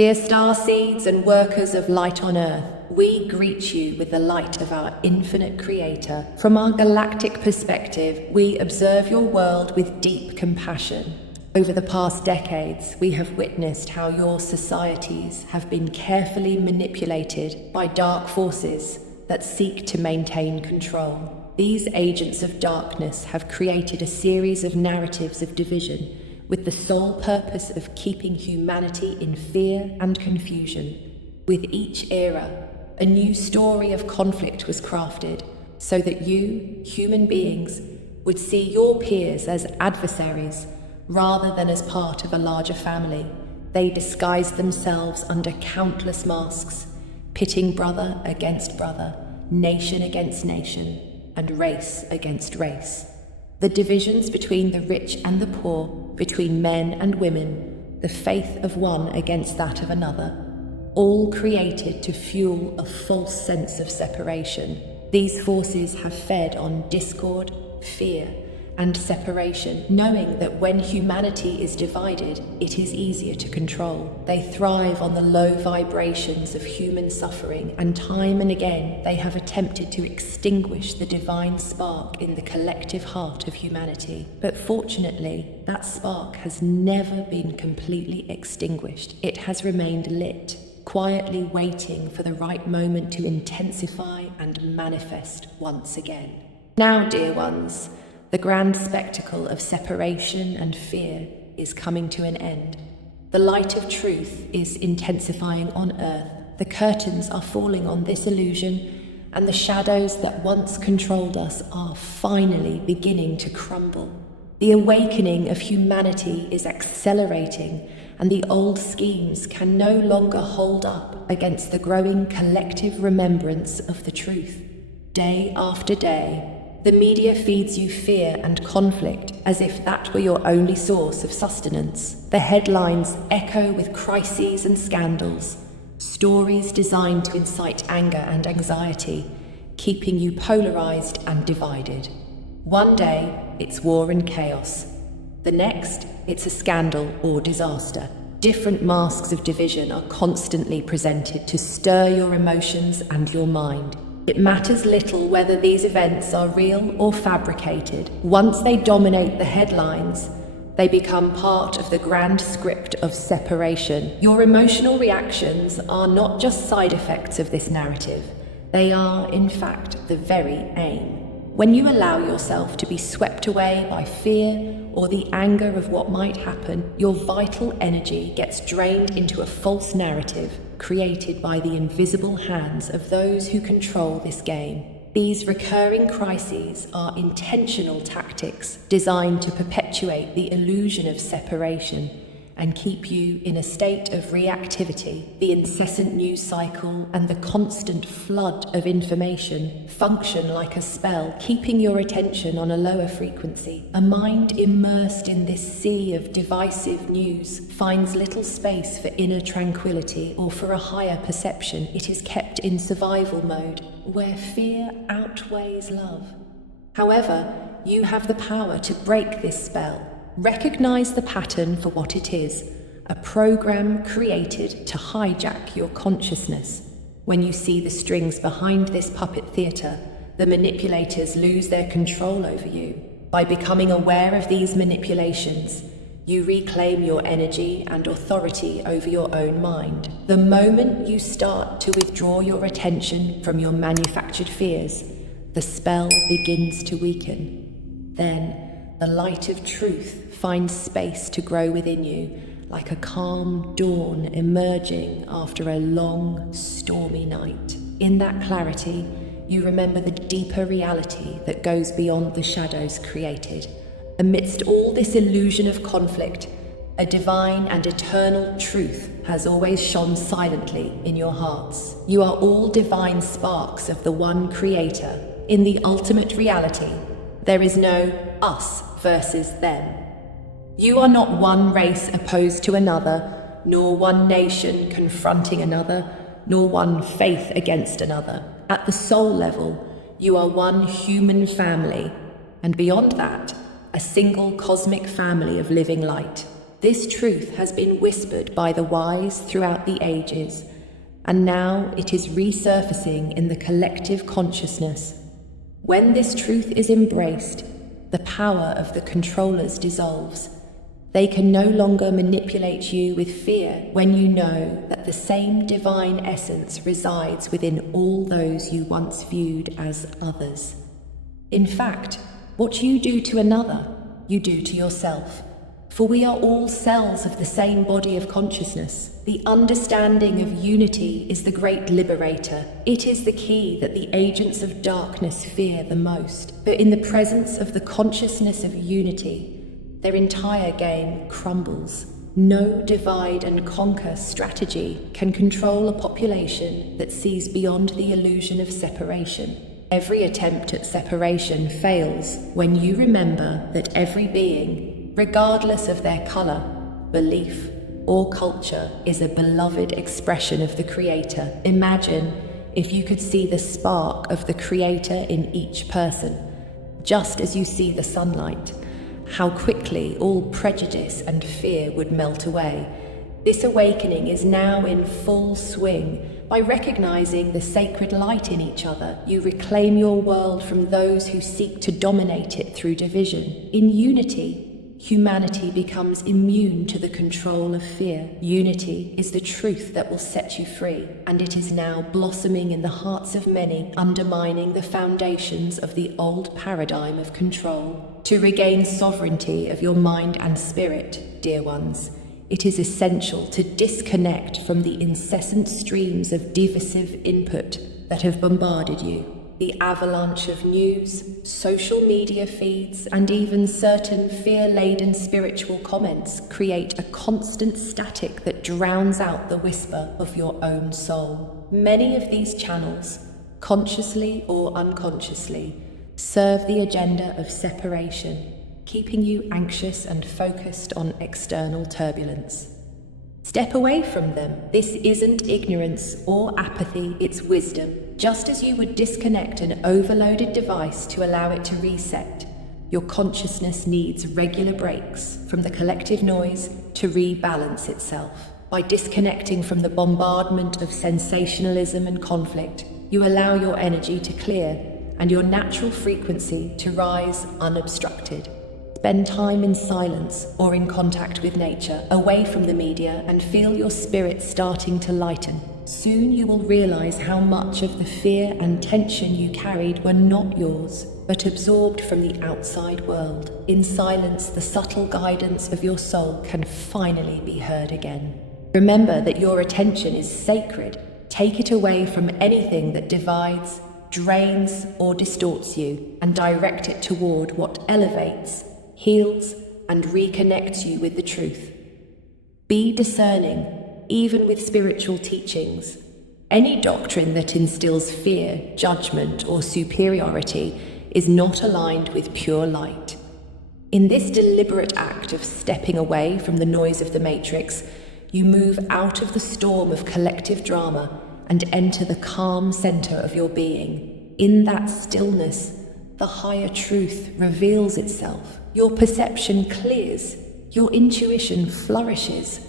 Dear starseeds and workers of light on Earth, we greet you with the light of our infinite Creator. From our galactic perspective, we observe your world with deep compassion. Over the past decades, we have witnessed how your societies have been carefully manipulated by dark forces that seek to maintain control. These agents of darkness have created a series of narratives of division with the sole purpose of keeping humanity in fear and confusion. With each era, a new story of conflict was crafted so that you, human beings, would see your peers as adversaries rather than as part of a larger family. They disguised themselves under countless masks, pitting brother against brother, nation against nation, and race against race. The divisions between the rich and the poor, between men and women, the faith of one against that of another, all created to fuel a false sense of separation. These forces have fed on discord, fear, and separation, knowing that when humanity is divided, it is easier to control. They thrive on the low vibrations of human suffering, and time and again they have attempted to extinguish the divine spark in the collective heart of humanity. But fortunately, that spark has never been completely extinguished. It has remained lit, quietly waiting for the right moment to intensify and manifest once again. Now, dear ones, the grand spectacle of separation and fear is coming to an end. The light of truth is intensifying on Earth. The curtains are falling on this illusion, and the shadows that once controlled us are finally beginning to crumble. The awakening of humanity is accelerating, and the old schemes can no longer hold up against the growing collective remembrance of the truth. Day after day, the media feeds you fear and conflict as if that were your only source of sustenance. The headlines echo with crises and scandals, stories designed to incite anger and anxiety, keeping you polarized and divided. One day, it's war and chaos. The next, it's a scandal or disaster. Different masks of division are constantly presented to stir your emotions and your mind. It matters little whether these events are real or fabricated. Once they dominate the headlines, they become part of the grand script of separation. Your emotional reactions are not just side effects of this narrative. They are, in fact, the very aim. When you allow yourself to be swept away by fear or the anger of what might happen, your vital energy gets drained into a false narrative created by the invisible hands of those who control this game. These recurring crises are intentional tactics designed to perpetuate the illusion of separation and keep you in a state of reactivity. The incessant news cycle and the constant flood of information function like a spell, keeping your attention on a lower frequency. A mind immersed in this sea of divisive news finds little space for inner tranquility or for a higher perception. It is kept in survival mode, where fear outweighs love. However, you have the power to break this spell. Recognize the pattern for what it is, a program created to hijack your consciousness. When you see the strings behind this puppet theater, the manipulators lose their control over you. By becoming aware of these manipulations, you reclaim your energy and authority over your own mind. The moment you start to withdraw your attention from your manufactured fears, the spell begins to weaken. Then, the light of truth finds space to grow within you, like a calm dawn emerging after a long, stormy night. In that clarity, you remember the deeper reality that goes beyond the shadows created. Amidst all this illusion of conflict, a divine and eternal truth has always shone silently in your hearts. You are all divine sparks of the one Creator. In the ultimate reality, there is no us versus them. You are not one race opposed to another, nor one nation confronting another, nor one faith against another. At the soul level, you are one human family, and beyond that, a single cosmic family of living light. This truth has been whispered by the wise throughout the ages, and now it is resurfacing in the collective consciousness. When this truth is embraced, the power of the controllers dissolves. They can no longer manipulate you with fear when you know that the same divine essence resides within all those you once viewed as others. In fact, what you do to another, you do to yourself. For we are all cells of the same body of consciousness. The understanding of unity is the great liberator. It is the key that the agents of darkness fear the most. But in the presence of the consciousness of unity, their entire game crumbles. No divide and conquer strategy can control a population that sees beyond the illusion of separation. Every attempt at separation fails when you remember that every being, regardless of their color, belief, or culture, is a beloved expression of the Creator. Imagine if you could see the spark of the Creator in each person, just as you see the sunlight. How quickly all prejudice and fear would melt away. This awakening is now in full swing. By recognizing the sacred light in each other, you reclaim your world from those who seek to dominate it through division. In unity, humanity becomes immune to the control of fear. Unity is the truth that will set you free, and it is now blossoming in the hearts of many, undermining the foundations of the old paradigm of control. To regain sovereignty of your mind and spirit, dear ones, it is essential to disconnect from the incessant streams of divisive input that have bombarded you. The avalanche of news, social media feeds, and even certain fear-laden spiritual comments create a constant static that drowns out the whisper of your own soul. Many of these channels, consciously or unconsciously, serve the agenda of separation, keeping you anxious and focused on external turbulence. Step away from them. This isn't ignorance or apathy, it's wisdom. Just as you would disconnect an overloaded device to allow it to reset, your consciousness needs regular breaks from the collective noise to rebalance itself. By disconnecting from the bombardment of sensationalism and conflict, you allow your energy to clear and your natural frequency to rise unobstructed. Spend time in silence or in contact with nature, away from the media, and feel your spirit starting to lighten. Soon you will realize how much of the fear and tension you carried were not yours, but absorbed from the outside world. In silence, the subtle guidance of your soul can finally be heard again. Remember that your attention is sacred. Take it away from anything that divides, drains, or distorts you, and direct it toward what elevates, heals, and reconnects you with the truth. Be discerning, even with spiritual teachings. Any doctrine that instills fear, judgment, or superiority is not aligned with pure light. In this deliberate act of stepping away from the noise of the matrix, you move out of the storm of collective drama and enter the calm center of your being. In that stillness, the higher truth reveals itself. Your perception clears, your intuition flourishes,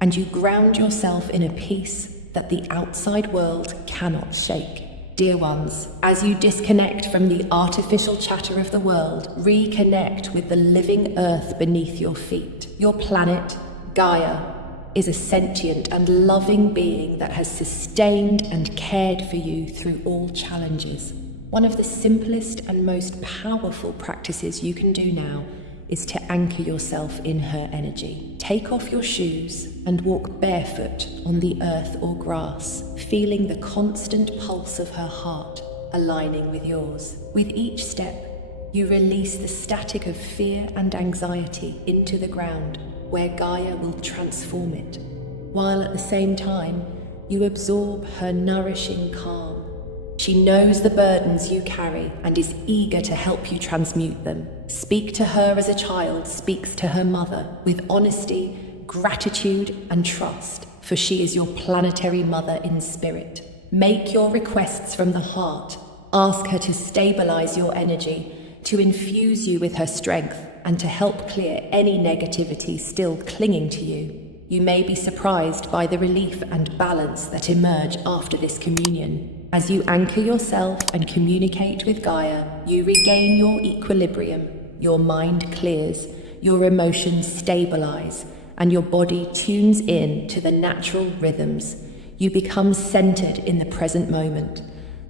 and you ground yourself in a peace that the outside world cannot shake. Dear ones, as you disconnect from the artificial chatter of the world, reconnect with the living earth beneath your feet. Your planet, Gaia, is a sentient and loving being that has sustained and cared for you through all challenges. One of the simplest and most powerful practices you can do now is to anchor yourself in her energy. Take off your shoes and walk barefoot on the earth or grass, feeling the constant pulse of her heart aligning with yours. With each step, you release the static of fear and anxiety into the ground, where Gaia will transform it, while at the same time, you absorb her nourishing calm. She knows the burdens you carry and is eager to help you transmute them. Speak to her as a child speaks to her mother, with honesty, gratitude, and trust, for she is your planetary mother in spirit. Make your requests from the heart. Ask her to stabilize your energy, to infuse you with her strength, and to help clear any negativity still clinging to you. You may be surprised by the relief and balance that emerge after this communion. As you anchor yourself and communicate with Gaia, you regain your equilibrium, your mind clears, your emotions stabilize, and your body tunes in to the natural rhythms. You become centered in the present moment,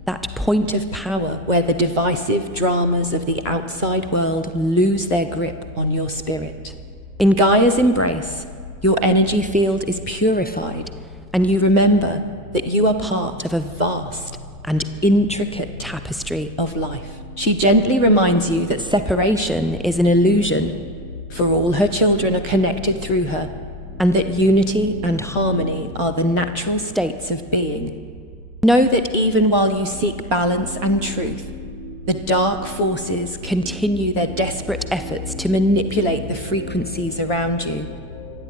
that point of power where the divisive dramas of the outside world lose their grip on your spirit. In Gaia's embrace, your energy field is purified, and you remember that you are part of a vast and intricate tapestry of life. She gently reminds you that separation is an illusion, for all her children are connected through her, and that unity and harmony are the natural states of being. Know that even while you seek balance and truth, the dark forces continue their desperate efforts to manipulate the frequencies around you.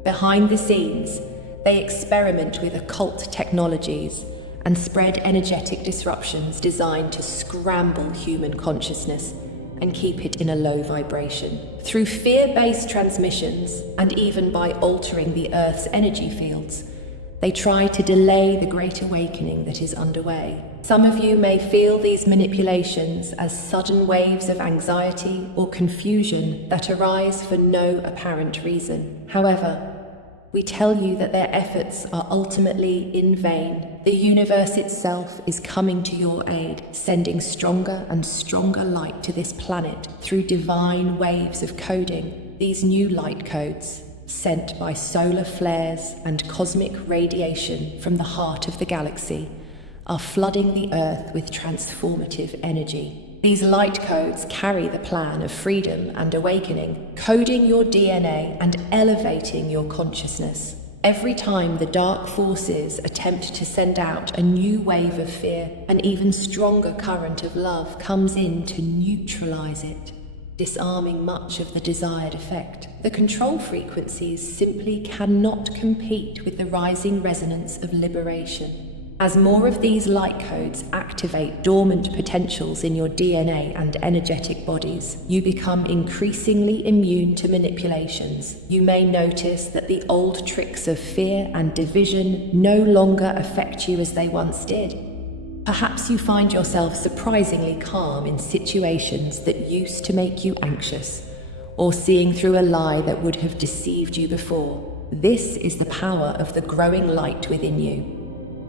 Behind the scenes, they experiment with occult technologies and spread energetic disruptions designed to scramble human consciousness and keep it in a low vibration. Through fear-based transmissions, and even by altering the Earth's energy fields, they try to delay the great awakening that is underway. Some of you may feel these manipulations as sudden waves of anxiety or confusion that arise for no apparent reason. However, we tell you that their efforts are ultimately in vain. The universe itself is coming to your aid, sending stronger and stronger light to this planet through divine waves of coding. These new light codes, sent by solar flares and cosmic radiation from the heart of the galaxy, are flooding the Earth with transformative energy. These light codes carry the plan of freedom and awakening, coding your DNA and elevating your consciousness. Every time the dark forces attempt to send out a new wave of fear, an even stronger current of love comes in to neutralize it, disarming much of the desired effect. The control frequencies simply cannot compete with the rising resonance of liberation. As more of these light codes activate dormant potentials in your DNA and energetic bodies, you become increasingly immune to manipulations. You may notice that the old tricks of fear and division no longer affect you as they once did. Perhaps you find yourself surprisingly calm in situations that used to make you anxious, or seeing through a lie that would have deceived you before. This is the power of the growing light within you.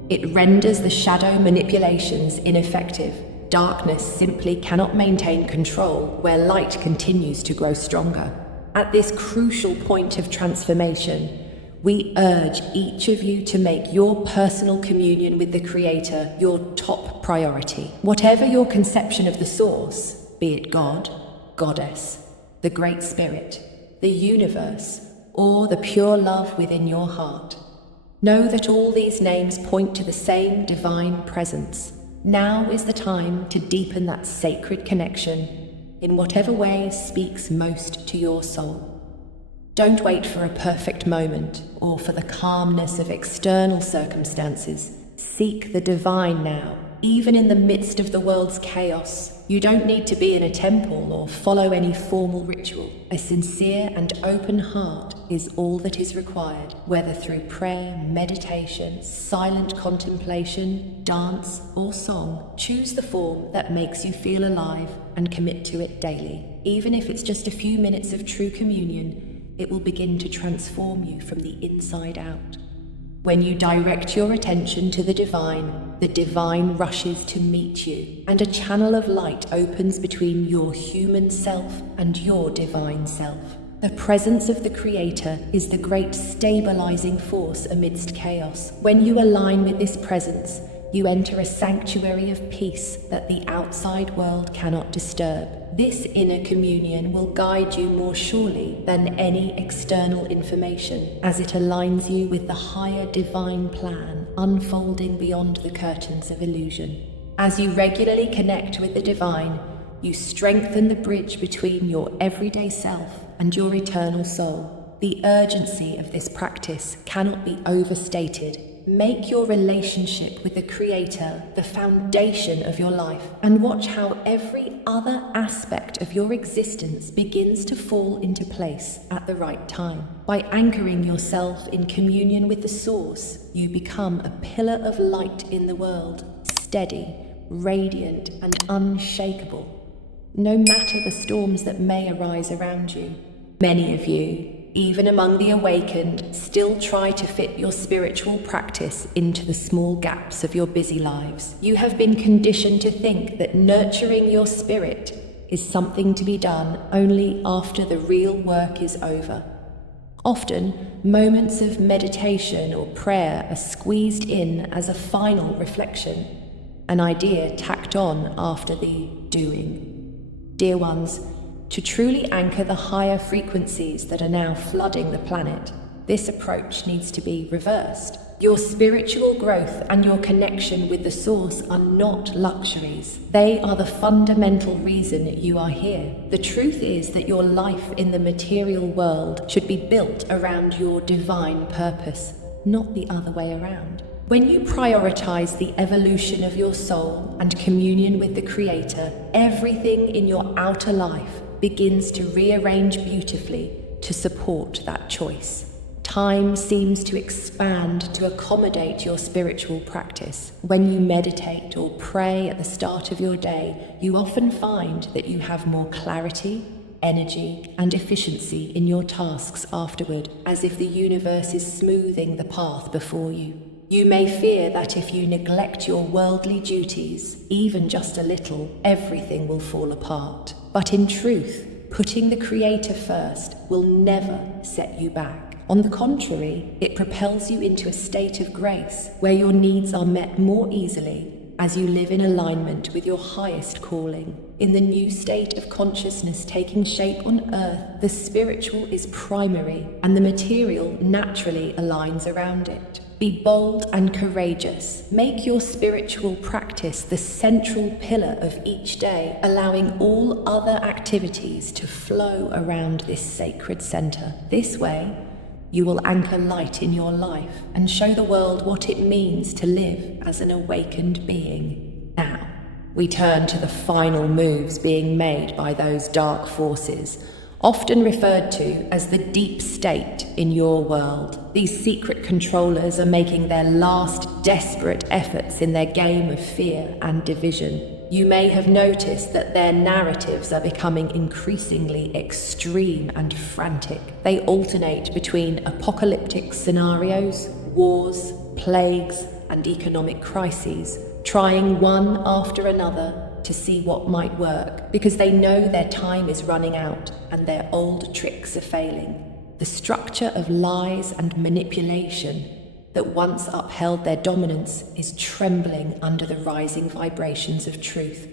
It renders the shadow manipulations ineffective. Darkness simply cannot maintain control where light continues to grow stronger. At this crucial point of transformation, we urge each of you to make your personal communion with the Creator your top priority. Whatever your conception of the Source, be it God, Goddess, the Great Spirit, the universe, or the pure love within your heart, know that all these names point to the same divine presence. Now is the time to deepen that sacred connection in whatever way speaks most to your soul. Don't wait for a perfect moment or for the calmness of external circumstances. Seek the divine now, even in the midst of the world's chaos. You don't need to be in a temple or follow any formal ritual. A sincere and open heart is all that is required, whether through prayer, meditation, silent contemplation, dance, or song. Choose the form that makes you feel alive and commit to it daily. Even if it's just a few minutes of true communion, it will begin to transform you from the inside out. When you direct your attention to the divine rushes to meet you, and a channel of light opens between your human self and your divine self. The presence of the Creator is the great stabilizing force amidst chaos. When you align with this presence, you enter a sanctuary of peace that the outside world cannot disturb. This inner communion will guide you more surely than any external information, as it aligns you with the higher divine plan unfolding beyond the curtains of illusion. As you regularly connect with the divine, you strengthen the bridge between your everyday self and your eternal soul. The urgency of this practice cannot be overstated. Make your relationship with the Creator the foundation of your life, and watch how every other aspect of your existence begins to fall into place at the right time. By anchoring yourself in communion with the Source, you become a pillar of light in the world, steady, radiant, and unshakable, no matter the storms that may arise around you. Many of you, even among the awakened, still try to fit your spiritual practice into the small gaps of your busy lives. You have been conditioned to think that nurturing your spirit is something to be done only after the real work is over. Often, moments of meditation or prayer are squeezed in as a final reflection, an idea tacked on after the doing. Dear ones, to truly anchor the higher frequencies that are now flooding the planet, this approach needs to be reversed. Your spiritual growth and your connection with the Source are not luxuries. They are the fundamental reason you are here. The truth is that your life in the material world should be built around your divine purpose, not the other way around. When you prioritize the evolution of your soul and communion with the Creator, everything in your outer life begins to rearrange beautifully to support that choice. Time seems to expand to accommodate your spiritual practice. When you meditate or pray at the start of your day, you often find that you have more clarity, energy, and efficiency in your tasks afterward, as if the universe is smoothing the path before you. You may fear that if you neglect your worldly duties, even just a little, everything will fall apart. But in truth, putting the Creator first will never set you back. On the contrary, it propels you into a state of grace where your needs are met more easily as you live in alignment with your highest calling. In the new state of consciousness taking shape on Earth, the spiritual is primary and the material naturally aligns around it. Be bold and courageous. Make your spiritual practice the central pillar of each day, allowing all other activities to flow around this sacred center. This way, you will anchor light in your life and show the world what it means to live as an awakened being. Now, we turn to the final moves being made by those dark forces, often referred to as the deep state in your world. These secret controllers are making their last desperate efforts in their game of fear and division. You may have noticed that their narratives are becoming increasingly extreme and frantic. They alternate between apocalyptic scenarios, wars, plagues, and economic crises, trying one after another to see what might work, because they know their time is running out and their old tricks are failing. The structure of lies and manipulation that once upheld their dominance is trembling under the rising vibrations of truth.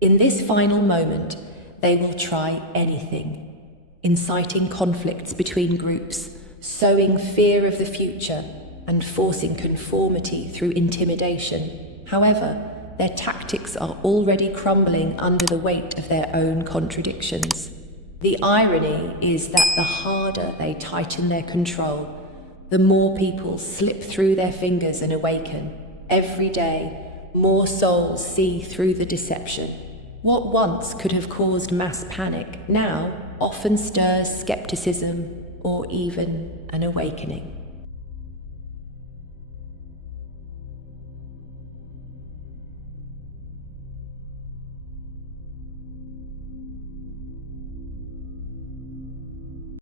In this final moment, they will try anything, inciting conflicts between groups, sowing fear of the future, and forcing conformity through intimidation. However, their tactics are already crumbling under the weight of their own contradictions. The irony is that the harder they tighten their control, the more people slip through their fingers and awaken. Every day, more souls see through the deception. What once could have caused mass panic now often stirs skepticism or even an awakening.